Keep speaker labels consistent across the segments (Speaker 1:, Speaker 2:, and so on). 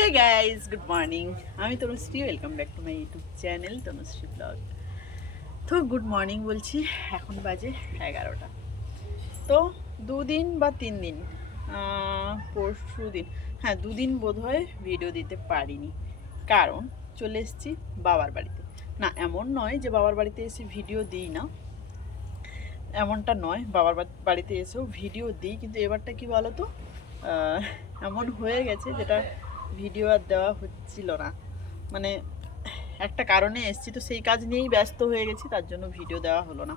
Speaker 1: Hey guys good morning আমি Tanushree welcome back to my YouTube channel Tanushree blog তো good morning বলছি, এখন বাজে এগারোটা। তো দুদিন বা তিন দিন পরশু দিন হ্যাঁ দুদিন বোধহয় ভিডিও দিতে পারিনি। কারণ চলে এসেছি বাবার বাড়িতে। না, এমন নয় যে বাবার বাড়িতে এসে ভিডিও দিই না। এমনটা নয়, বাবার বাড়িতে এসেও ভিডিও দিই, কিন্তু এবারটা কি বলো তো এমন হয়ে গেছে যেটা ভিডিও আর দেওয়া হচ্ছিল না। মানে একটা কারণে এসেছি, তো সেই কাজ নিয়েই ব্যস্ত হয়ে গেছি, তার জন্য ভিডিও দেওয়া হলো না।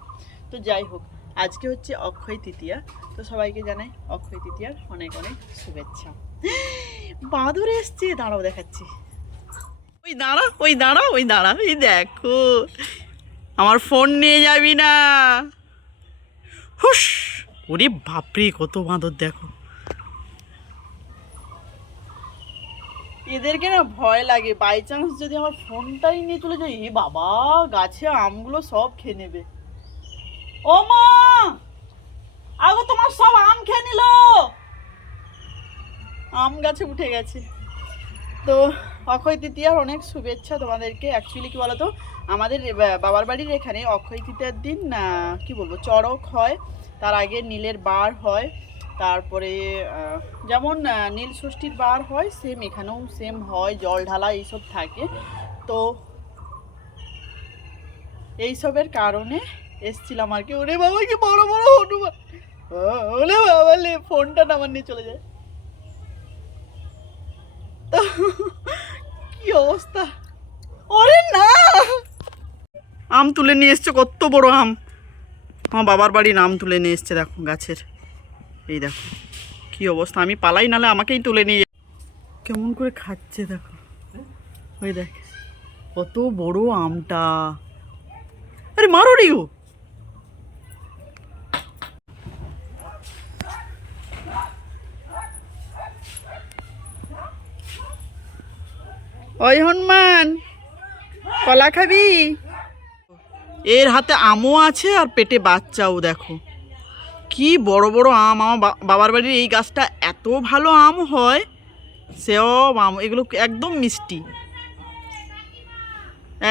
Speaker 1: তো যাই হোক, আজকে হচ্ছে অক্ষয় তৃতীয়া। তো সবাইকে জানাই অক্ষয় তৃতীয়ার অনেক অনেক শুভেচ্ছা। বাদুর এসছে, দাঁড়াও দেখাচ্ছি। ওই দাঁড়া ওই দাঁড়া ওই দাঁড়া, এই দেখো। আমার ফোন নিয়ে যাবি না। হুস ওরে বাপরে, কত বাঁদর, দেখো। এদেরকে না ভয় লাগে। বাই চান্স যদি আমার ফোনটাই নিয়ে চলে যায়, এ বাবা, গাছে আমগুলো সব খেয়ে নেবে। ও মা! আগো, তোমার সব আম খেয়ে নিল! আম গাছে উঠে গেছে। তো, অক্ষয় তৃতীয়ার অনেক শুভেচ্ছা তোমাদেরকে। অ্যাকচুয়ালি কি বলতো? আমাদের বাবার বাড়ির এখানে অক্ষয় তৃতীয়ার দিন কি বলব? চড়ক হয়, তার আগে নীলের বার হয়। তারপরে যেমন নীল ষষ্ঠীর বার হয় সেম এখানেও সেম হয়, জল ঢালা এইসব থাকে। তো এইসবের কারণে এসছিলাম আর কি। ওরে বাবা, কি বড় বড় হনুমান! ওরে বাবা, লে, ফোনটা আমার নিয়ে চলে যায়। কি অবস্থা? ওরে না! আম তুলে নিয়ে এসছে, কত বড় আম। আমার বাবার বাড়ির আম তুলে নিয়ে এসছে, দেখো, গাছের। এই দেখো, কি অবস্থা? আমি পালাই নালে আমাকেই তুলে নিয়ে কেমন করে খাচ্ছে দেখো। ওই দেখ, কত বড় আমটা। আরে মারো রে ও ওই হনুমান, কলা খাবি? এর হাতে আমও আছে আর পেটে বাচ্চাও দেখো। কি বড় বড় আম? আমার বাবার বাড়ির এই গাছটা এত ভালো আম হয়, সেও আম এগুলো একদম মিষ্টি।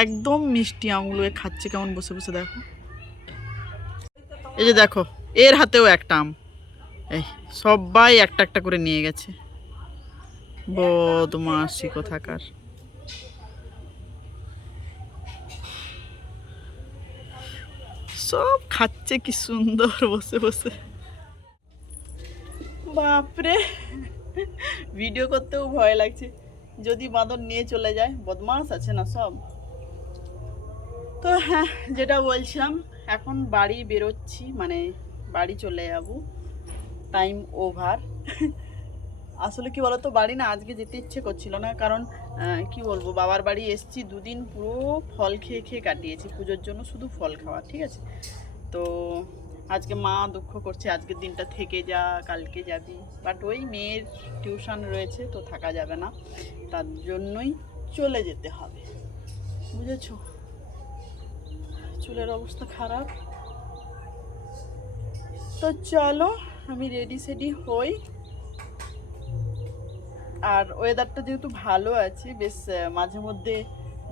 Speaker 1: একদম মিষ্টি আমগুলো খাচ্ছে কেমন বসে বসে দেখো। এই যে দেখো, এর হাতেও একটা আম। এই সবাই একটা একটা করে নিয়ে গেছে। বদমাসি কোথাকার। সব খাচ্ছে, কি সুন্দর, বসে বসে। বাপরে! ভিডিও করতেও ভয় লাগছে। যদি বাঁদর নিয়ে চলে যায় বদমাস আছে না সব? তো হ্যাঁ যেটা বলছিলাম, এখন বাড়ি বেরোচ্ছি মানে বাড়ি চলে যাব। টাইম ওভার আসলে কি বলতো, বাড়ি না আজকে যেতে ইচ্ছে করছিল না। কারণ কি বলব, বাবার বাড়ি এসছি দুদিন পুরো ফল খেয়ে খেয়ে কাটিয়েছি। পুজোর জন্য শুধু ফল খাওয়া, ঠিক আছে? তো আজকে মা দুঃখ করছে, আজকের দিনটা থেকে যা, কালকে যাবি। বাট ওই মেয়ের টিউশন রয়েছে, তো থাকা যাবে না। তার জন্যই চলে যেতে হবে। বুঝেছ? চুলের অবস্থা খারাপ। তো চলো, আমি রেডি সেডি হই। আর ওয়েদারটা যেহেতু ভালো আছে, বেশ মাঝে মধ্যে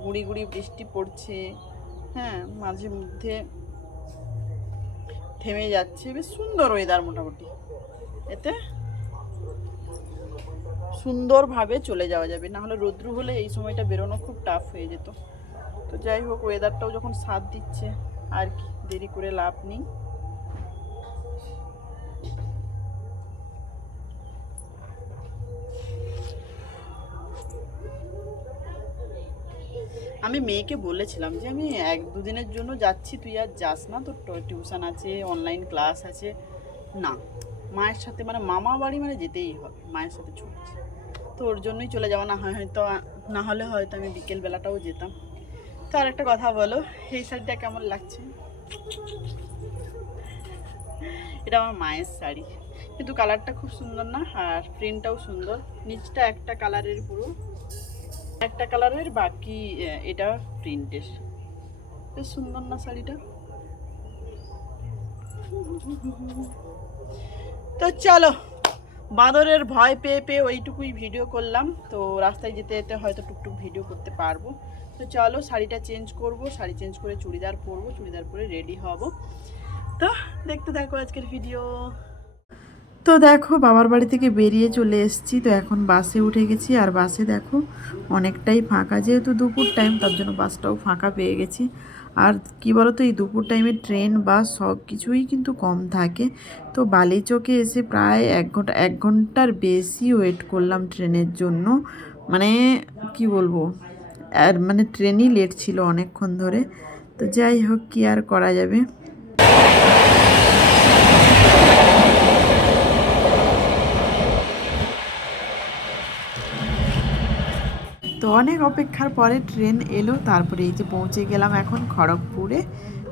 Speaker 1: গুঁড়ি গুঁড়ি বৃষ্টি পড়ছে হ্যাঁ মাঝে মধ্যে থেমে যাচ্ছে, বেশ সুন্দর ওয়েদার মোটামুটি। এতে সুন্দরভাবে চলে যাওয়া যাবে, না হলে রৌদ্র হলে এই সময়টা বেরোনো খুব টাফ হয়ে যেত। তো যাই হোক ওয়েদারটাও যখন সাথ দিচ্ছে, আর কি, দেরি করে লাভ নেই। আমি মেয়েকে বলেছিলাম যে, আমি এক দুদিনের জন্য যাচ্ছি, তুই আর যাস না, তোর টিউশন আছে অনলাইন ক্লাস আছে। না, মায়ের সাথে মানে মামা বাড়ি মানে যেতেই হবে, মায়ের সাথে চলছে। তো ওর জন্যই চলে যাওয়া, না হয় হয়তো, না হলে হয়তো আমি বিকেল বেলাটাও যেতাম। তো আর একটা কথা বলো, এই শাড়িটা কেমন লাগছে? এটা আমার মায়ের শাড়ি, কিন্তু কালারটা খুব সুন্দর না, আর প্রিন্টটাও সুন্দর, নিচটা একটা কালারের পুরো। একটা কালারের, বাকি এটা প্রিন্টের। সুন্দর না শাড়িটা? তো চলো, বাঁদরের ভয় পেয়ে পেয়ে ওইটুকুই ভিডিও করলাম। তো রাস্তায় যেতে যেতে হয়তো টুকটুক ভিডিও করতে পারব। তো চলো, শাড়িটা চেঞ্জ করব, শাড়ি চেঞ্জ করে চুড়িদার পরবো, চুড়িদার পরে রেডি হব। তো দেখতে দেখো আজকের ভিডিও। তো দেখো, বাবার বাড়ি থেকে বেরিয়ে চলে এসেছি। তো এখন বাসে উঠে গেছি, আর বাসে দেখো, অনেকটাই ফাঁকা। যেহেতু দুপুর টাইম তার জন্য বাসটাও ফাঁকা পেয়ে গেছি। আর কি বলো তো এই দুপুর টাইমে ট্রেন বাস সব কিছুই কিন্তু কম থাকে। তো বালিচকে এসে প্রায় এক ঘণ্টা, এক ঘণ্টার বেশি ওয়েট করলাম ট্রেনের জন্য। মানে কি বলব, আর মানে ট্রেনই লেট ছিল অনেকক্ষণ ধরে। তো যাই হোক, কি আর করা যাবে। তো অনেক অপেক্ষার পরে ট্রেন এলো, তারপরে এই যে পৌঁছে গেলাম এখন খড়গপুরে।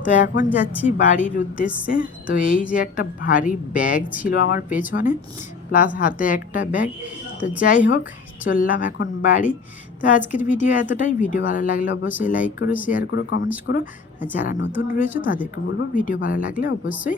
Speaker 1: তো এখন যাচ্ছি বাড়ির উদ্দেশ্যে। তো এই যে একটা ভারী ব্যাগ ছিল আমার পেছনে প্লাস হাতে একটা ব্যাগ। তো যাই হোক, চললাম এখন বাড়ি। তো আজকের ভিডিও এতটাই। ভিডিও ভালো লাগলে অবশ্যই লাইক করো শেয়ার করো কমেন্টস করো। আর যারা নতুন রয়েছে, তাদেরকে বলব ভিডিও ভালো লাগলে অবশ্যই